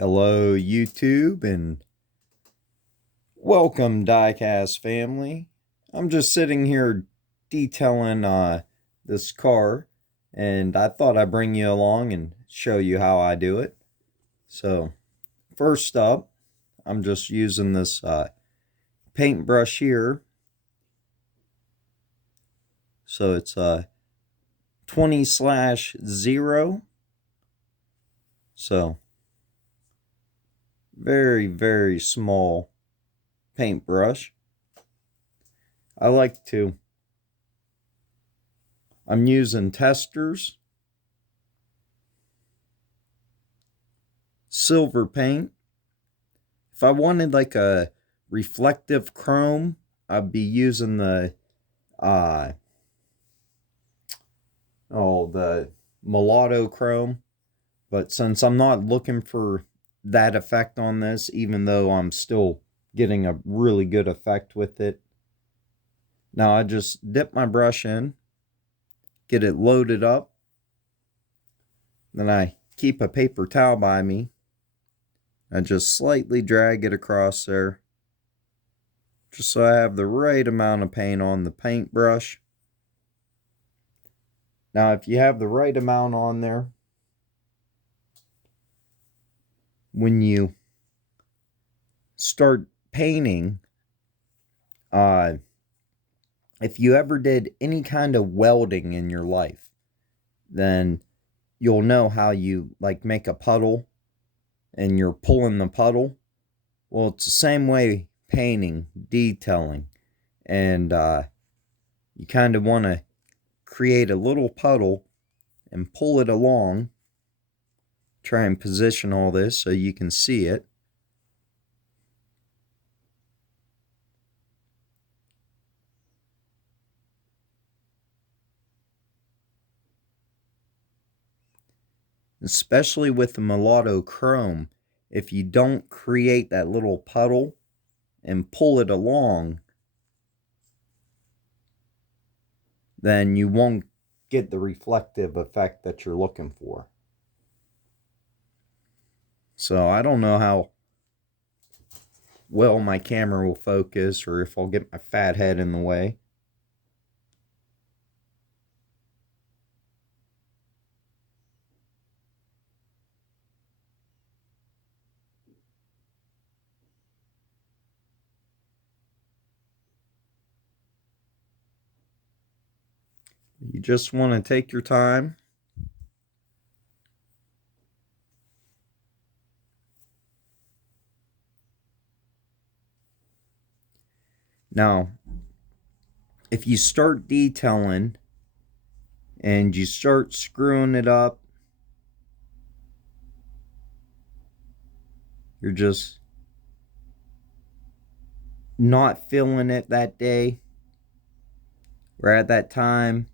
Hello, YouTube, and welcome, diecast family. I'm just sitting here detailing this car, and I thought I'd bring you along and show you how I do it. So, first up, I'm just using this paintbrush here. So it's 20/0. So, very, very small paintbrush. I'm using testers, silver paint. If I wanted like a reflective chrome, I'd be using the the mulatto chrome. But since I'm not looking for that effect on this, even though I'm still getting a really good effect with it, now I just dip my brush in, get it loaded up, then I keep a paper towel by me. I just slightly drag it across there, just so I have the right amount of paint on the paintbrush. Now, if you have the right amount on there, when you start painting, if you ever did any kind of welding in your life, then you'll know how you like make a puddle and you're pulling the puddle. Well, it's the same way painting, detailing, and you kind of want to create a little puddle and pull it along. Try and position all this so you can see it. Especially with the mulatto chrome, if you don't create that little puddle and pull it along, then you won't get the reflective effect that you're looking for. So I don't know how well my camera will focus or if I'll get my fat head in the way. You just want to take your time. Now, if you start detailing and you start screwing it up, you're just not feeling it that day or at that time,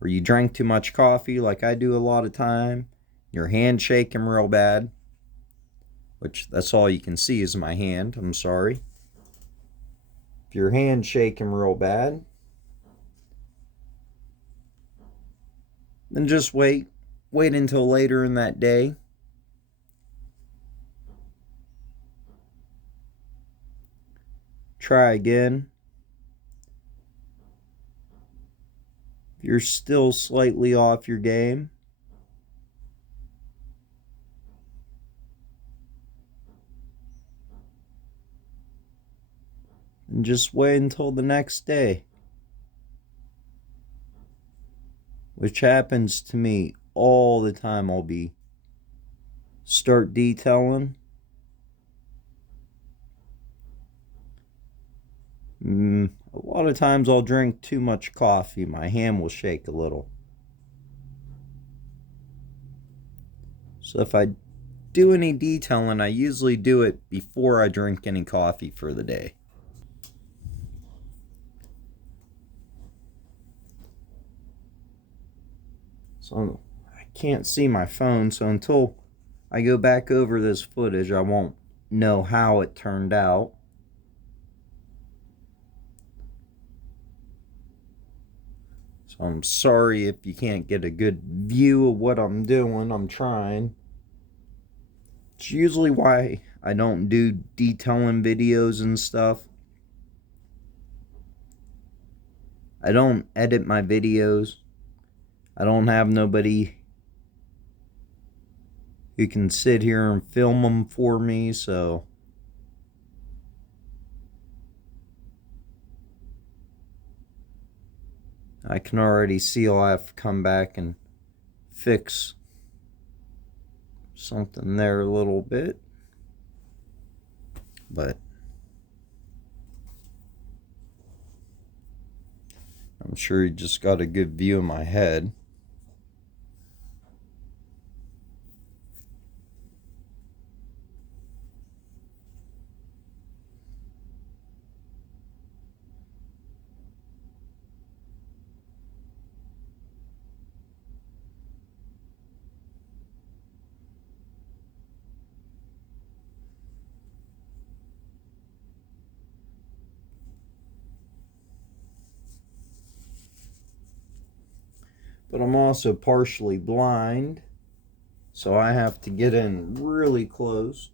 or you drank too much coffee like I do a lot of time, your hand shaking real bad, which that's all you can see is my hand, I'm sorry. If your hand's shaking real bad, then just wait until later in that day. Try again. If you're still slightly off your game, and just wait until the next day, which happens to me all the time. I'll be start detailing. A lot of times I'll drink too much coffee. My hand will shake a little. So if I do any detailing, I usually do it before I drink any coffee for the day. So I can't see my phone, so until I go back over this footage, I won't know how it turned out. So I'm sorry if you can't get a good view of what I'm doing. I'm trying. It's usually why I don't do detailing videos and stuff. I don't edit my videos. I don't have nobody who can sit here and film them for me, so I can already see I'll have to come back and fix something there a little bit. But I'm sure you just got a good view of my head. But I'm also partially blind, so I have to get in really close.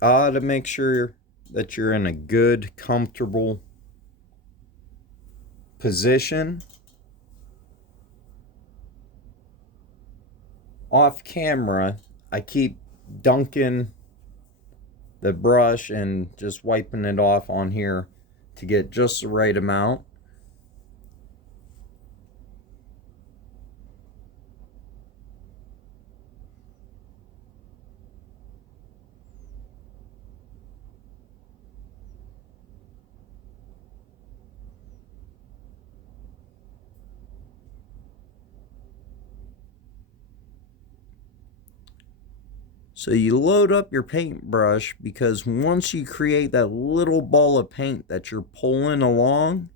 To make sure that you're in a good, comfortable position. Off camera, I keep dunking the brush and just wiping it off on here to get just the right amount. So you load up your paintbrush, because once you create that little ball of paint that you're pulling along,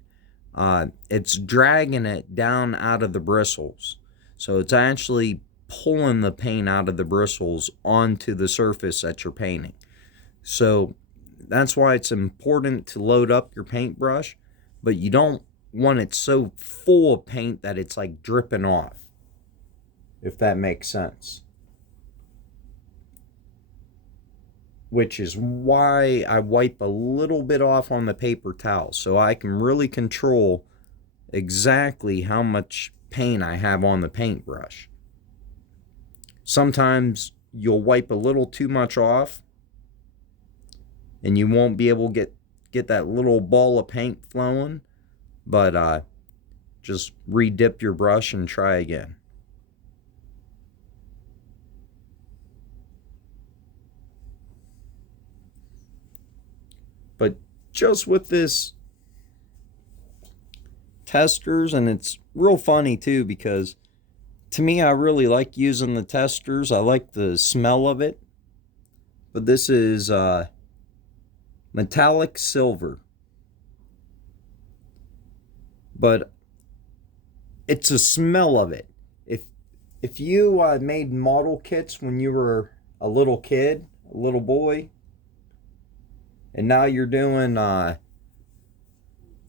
it's dragging it down out of the bristles. So it's actually pulling the paint out of the bristles onto the surface that you're painting. So that's why it's important to load up your paintbrush, but you don't want it so full of paint that it's like dripping off, if that makes sense. Which is why I wipe a little bit off on the paper towel, so I can really control exactly how much paint I have on the paintbrush. Sometimes you'll wipe a little too much off and you won't be able to get that little ball of paint flowing, but just re-dip your brush and try again. But just with this testers, and it's real funny too, because to me, I really like using the testers. I like the smell of it. But this is metallic silver. But it's a smell of it. If you made model kits when you were a little kid, a little boy, and now you're doing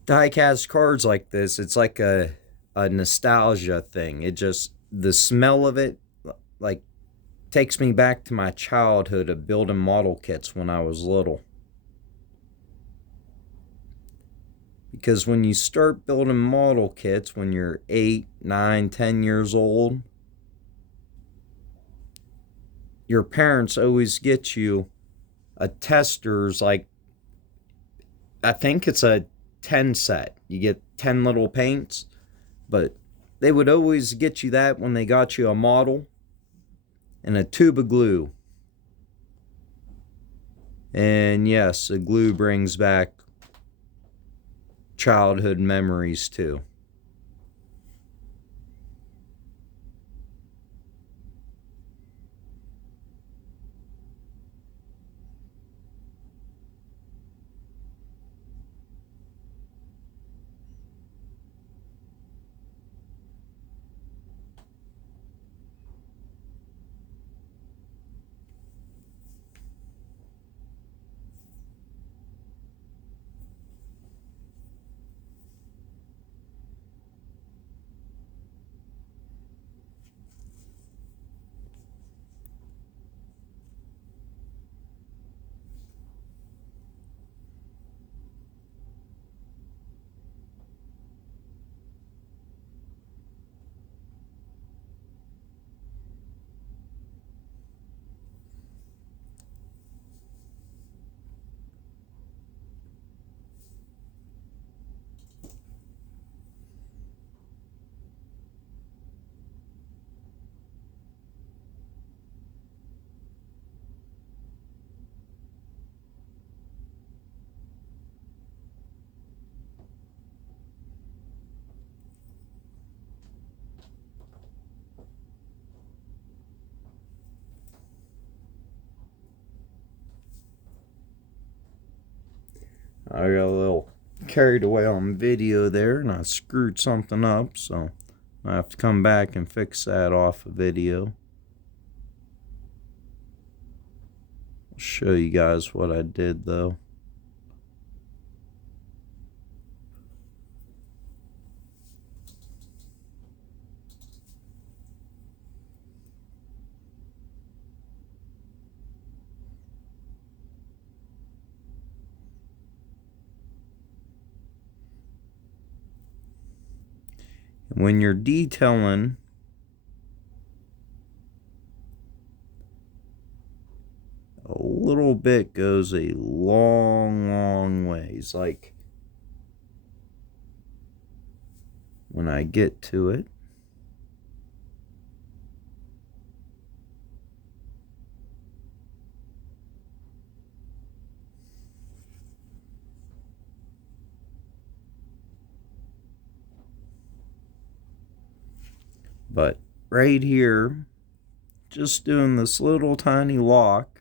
diecast cards like this, it's like a nostalgia thing. It just, the smell of it, like, takes me back to my childhood of building model kits when I was little. Because when you start building model kits when you're 8, 9, 10 years old, your parents always get you a testers, like, I think it's a 10 set. You get 10 little paints, but they would always get you that when they got you a model, and a tube of glue. And yes, the glue brings back childhood memories too. I got a little carried away on video there, and I screwed something up, so I have to come back and fix that off of video. I'll show you guys what I did though. When you're detailing, a little bit goes a long ways. Like when I get to it, but right here, just doing this little tiny lock,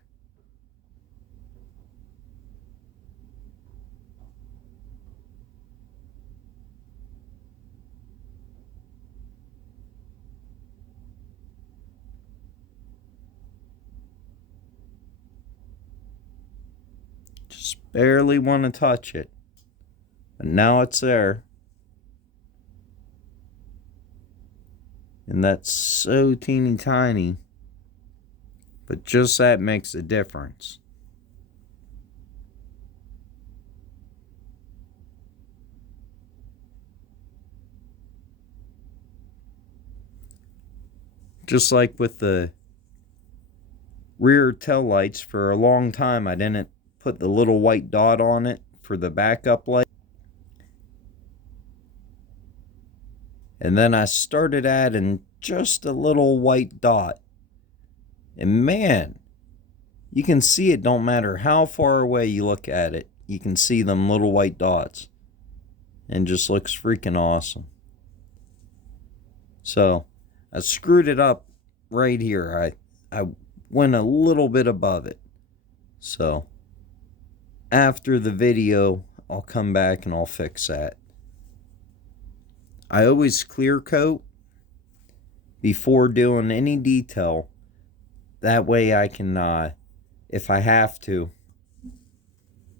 just barely want to touch it, but now it's there. And that's so teeny tiny, but just that makes a difference. Just like with the rear tail lights, for a long time I didn't put the little white dot on it for the backup light. And then I started adding just a little white dot. And man, you can see it don't matter how far away you look at it. You can see them little white dots. And just looks freaking awesome. So I screwed it up right here. I went a little bit above it. So after the video, I'll come back and I'll fix that. I always clear coat before doing any detail. That way I can, if I have to,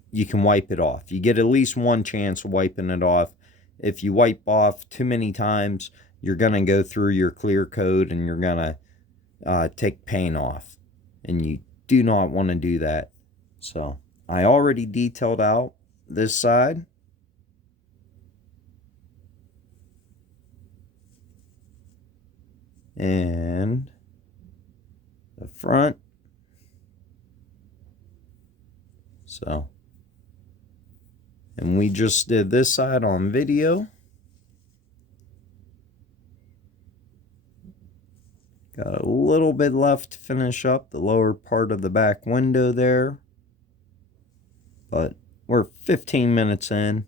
you can wipe it off. You get at least one chance of wiping it off. If you wipe off too many times, you're going to go through your clear coat and you're going to take paint off. And you do not want to do that. So I already detailed out this side. And the front. So, and we just did this side on video. Got a little bit left to finish up the lower part of the back window there. But we're 15 minutes in.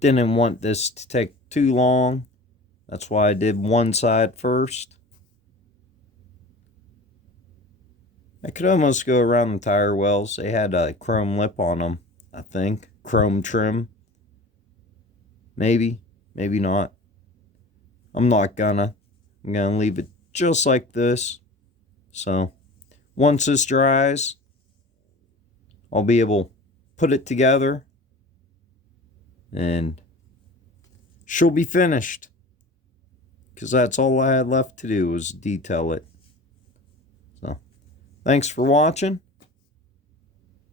Didn't want this to take too long. That's why I did one side first. I could almost go around the tire wells. They had a chrome lip on them, I think. Chrome trim. Maybe. Maybe not. I'm not gonna. I'm gonna leave it just like this. So, once this dries, I'll be able to put it together. And she'll be finished. Because that's all I had left to do was detail it. So, thanks for watching.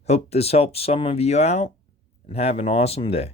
Hope this helps some of you out. And have an awesome day.